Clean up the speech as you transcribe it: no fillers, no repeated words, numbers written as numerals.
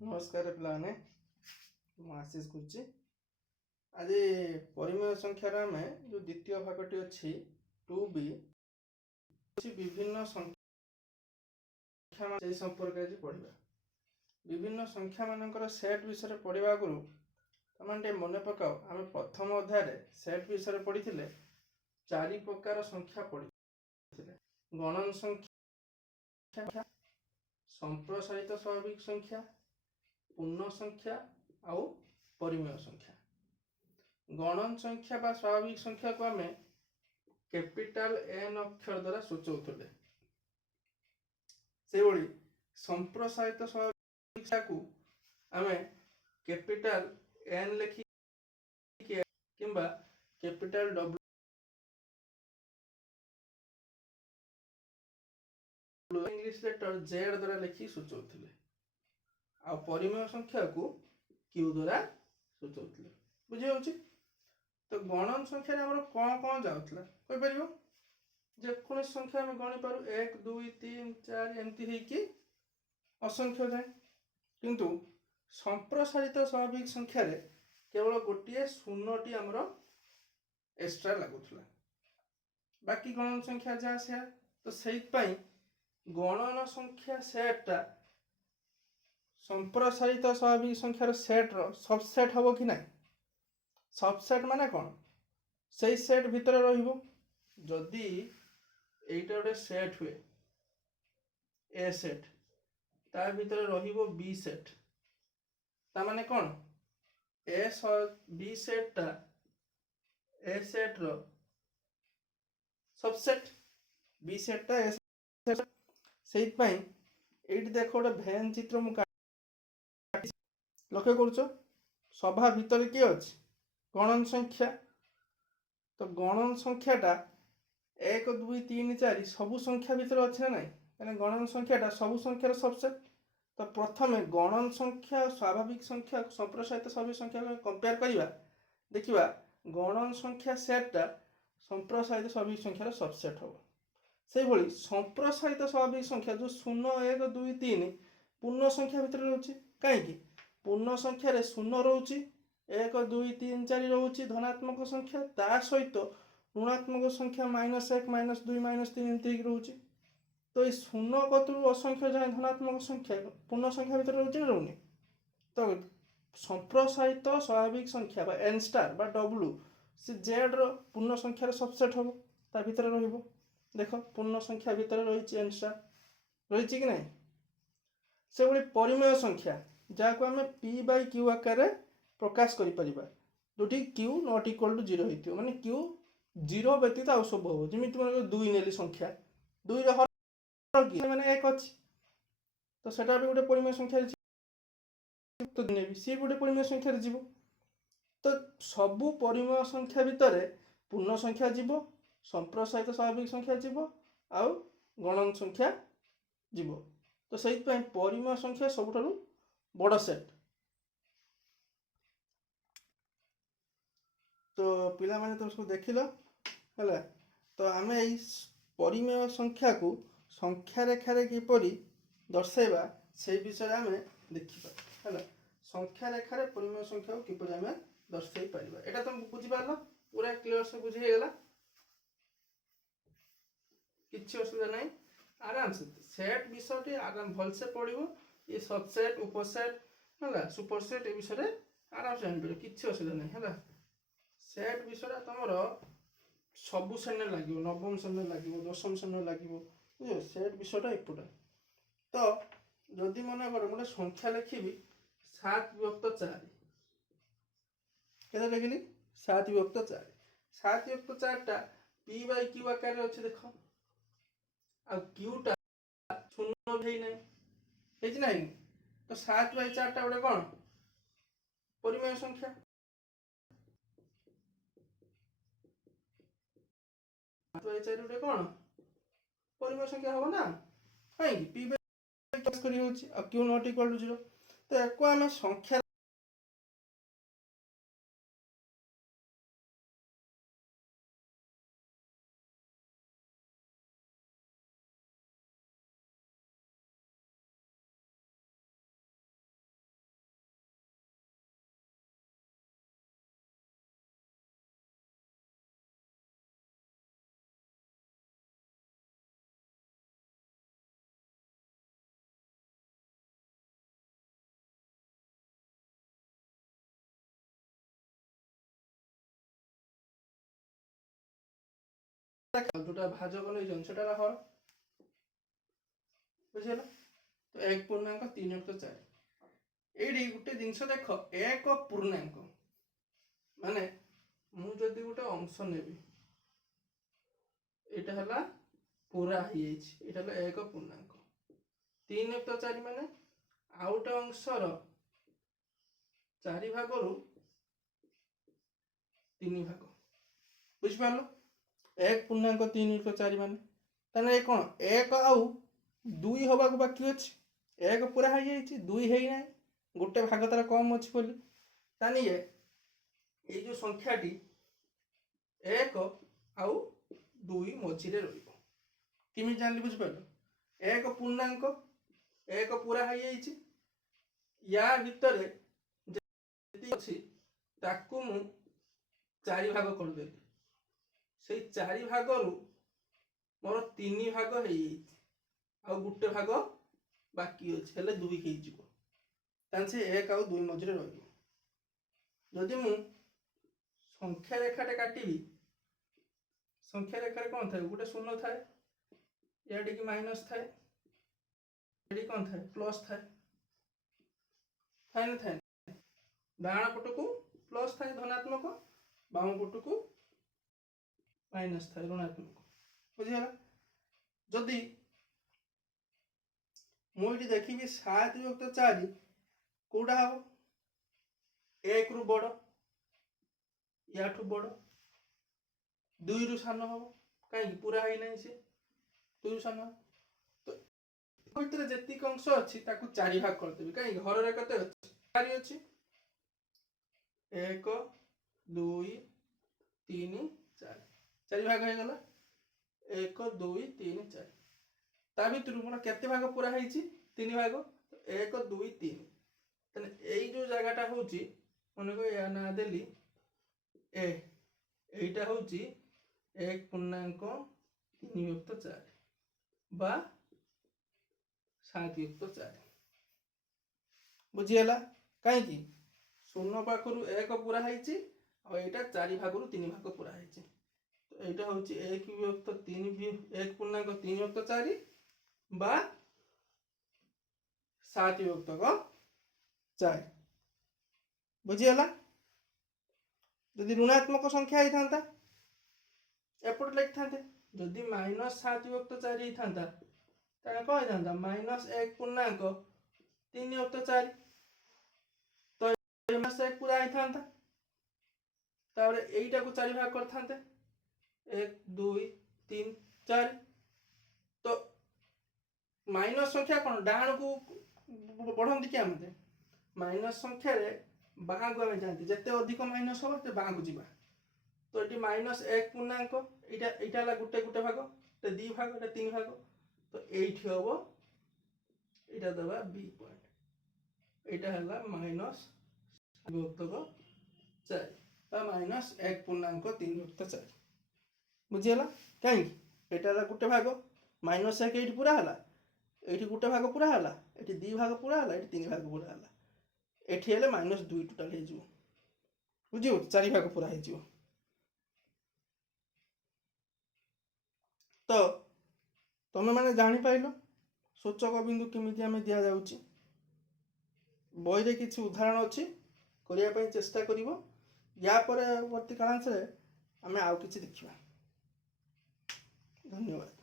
नमस्कार पिलाने आशीष करुच्ची आज परिमेय संख्यार आम जो द्वितीय भागटी अच्छी 2b विभिन्न संख्या से संपर्क आज पढ़ा विभिन्न संख्या मानकर सेट विषय पढ़ा आगु तुम मन पकाओ आम प्रथम अध्याय सेट विषय पढ़ी 4 प्रकार संख्या पढ़ी गणन संख्या संप्रसारित स्वाभाविक संख्या पूर्ण संख्या आउ परिमेय संख्या गणन संख्या बा स्वाभाविक संख्या को आम कैपिटल एन अक्षर द्वारा सूचौले से भली संप्रसारित स्वाभाविक संख्या को आम कैपिटल एन लिखि किंबा capital W English letter Z द्वारा लिखि सूचौले आ परिमेय संख्या को क्यू द्वारा सूचौले बुझी तो गणन संख्या आम कौन कौन जाऊला कहीपर जेकोसी संख्या आम गणी पार 1 2 3 4 एमती असंख्य जाए किंतु संप्रसारित स्वाभाविक संख्या रे केवल गोटे शून्यटी आमर एक्स्ट्रा लगुला बाकी गणन संख्या जहाँ से तो से गणन संख्या सेटा संप्रसारित स्वाभाविक संख्यार सेट्र सबसेट हम कि ना सबसेट माने कौन से सेट भितर रही एटा गोटे सेट हुए ए सेट ता भितर रहिबो बी सेट ता माने कौन ए बी सेट टा ए सेट रो सबसेट बी सेट टा ए सेट सेट पई एटी देखो गोटे भेन चित्र मु लक्ष्य करुच सभा भितर किए अच्छी गणन संख्या तो गणन संख्याटा 1 2 3 4 सबु संख्या भितर अच्छे ना ना गणन संख्याटा सबु संख्यार सबसेट तो प्रथम गणन संख्या स्वाभाविक संख्या संप्रसारित स्वाभाविक संख्या कंपेयर करवा देखा गणन संख्या सेटटा संप्रसारित स्वाभाविक संख्यार सबसेट हम से भली संप्रसारित स्वाभाविक संख्या जो 0 1 2 3 पूर्ण संख्या भितर रोचे कहीं पूर्ण संख्यार 0 रोचे 1 2 3 4 रोचे धनात्मक संख्या ता सहित ऋणात्मक संख्या -1 -2 -3 एमती रोचे तो ये 0 कतु असंख्य जाए धनात्मक संख्या पूर्ण संख्या भितर रोचे रोनी तो संप्रसारित स्वाभाविक संख्या बा एन स्टार बा डब्ल्यू से जेड रो पूर्ण संख्यार सबसेट हम ता भितर रहिबो देख पूर्ण संख्या भितर रही एन स्टार रही कि नहीं से भली परिमेय संख्या जहाँ को आम पी बाय क्यू आकार प्रकाश करें जोटी क्यू नॉट इक्वल टू 0 होती माने क्यू 0 व्यतीत आउ सब हम जमी मैं 2 नेली संख्या 2 माने 1 अच्छी तो सेटा भी गोटे परिमेय संख्या तो नेबी सी गोटे परिमेय संख्या जीव तो सबू परिमेय संख्या भितर पूर्ण संख्या जीव संप्रसारित स्वाभाविक संख्या जीव आउ गणन संख्या जीव तो से परिमेय संख्या सबुठारु बड़ सेट तो पिला माने तुम सब देखिल है तो आम यही परिमेय संख्या को संख्या रेखार किपरि दर्शाइबा से विषय आम देखा है संख्या रेखार परिमेय संख्या को किपरि आम दर्शाई पारिबा एटा तुम बुझिपारल पूरा क्लियर से बुझीगला किसी असुविधा नहीं आराम से सेट विषय आराम भलसे पढ़ो ये सबसेट उपसेट है सुपरसेट ए विषय आराम से जान किसी असुविधा नहीं है सेट विषय तुम सबु श्रेणी लगे नवम श्रेणी लगे दशम श्रेणी लगे बुझ सेट विषयटा एपटा तो जदि मन कर गोटे संख्या लिखी 7 विभक्त 4 के लिखिली 7 विभक्त 4 7 विभक्त 4 टा पी बाय क्यू आकार अच्छे देख आ क्यूटा शून्य ना तो 7 बाय 4 टा गोटे कौन परिमेय संख्या 7 बाय 4 गोटे कौन परिमेय संख्या हम ना कहीं P by Q not equal to 0 तो एक आम संख्या जोटा भाजक नहीं सेटा हर बुझेगा। तो 1.3/4 ये गोटे जिनस देख एक पूर्णांक माने मुझे गोटे अंश नेबी यहाँ पूरा हो 1 पूर्णांक 3/4 माने आउटे अंशर 4/3 भाग बुझिपार 1.3/4 माने कौन 1 आउ 2 हवा बाकी अच्छे 1 पूरा हो 2 है ना गोटे भाग तार कम अच्छी बोली तानी ये जो संख्याटी 1 आउ 2 मझे रमी जान बुझिपार 1 पूर्णांक 1 पूरा हो या भितर अच्छी ताकू मु 4 भाग करदेली से 4 भाग रु मोर 3 भाग हो गोटे भाग बाकी अच्छे हेल्ले 2 से 1 आउ 2 मझे रदि मु संख्या रेखाटे काटिबी संख्या रेखा कौन थाए गोटे शून्य थाए या माइनस थाए कौन थाए प्लस थाए थाए ना थाए डाण पट को प्लस थाए धनात्मक बाम पट को माइनस थाए ऋणात्मक बुझीगला। जदि मुझे देखी 7/4 कौटा हम 1 रु बड़ या बड़ 2 रु सान हम कहीं पूरा है ना सी 2 रु सान तो भर जी अंश अच्छी 4 भाग करदेवी कहीं घर में कत 4 अच्छी 1 2 3 4 भाग हो गला 1 2 3 4 ता भर मोर केते भाग पूरा है 3 भाग तो 1 2 3 तेने यही जो जगहटा हूँ मन को या ना देली एटा हूँ 1.3/4 बा 7/4 बुझीगला कहीं शून्य पाखु 1 पूरा है 4 भाग रु 3 भाग पूरा है तो यहाँ हूँ 1.3/4 बा 7/4 बुझीगला। जदि ऋणात्मक संख्या होता एपट लिखि था जदि -7/4 होता कौन होता -1.3/4 तो 1 पूरा होता यहीटा को 4 भाग करते 1 2 3 4 तो माइनस संख्या कौन डाण को बढ़ती क्या मत माइनस संख्या बाँ को आम जाती जिते अधिक माइनस हम तो बाँ को जावा तो ये -1 पूर्णांक यहाँ गोटे गोटे भाग 2 भाग 3 भाग तो ये हम यहाँ दबा बी पॉइंट यहाँ है -7/4 बुझीगला कहीं यहाँ गोटे भाग -1 ये पूरा है ये गोटे भाग पूरा है ये 2 भाग पूरा है ये 3 भाग पूरा है ये -2 टोटाल हो बुझे 4 भाग पूरा हो तो तुम मैंने जापार सूचक बिंदु केमी आम दि जाऊँगी बही रे किसी उदाहरण अच्छी करने चेष्टा कर या परवर्ती कालांश आम आउ कि देखा। धन्यवाद।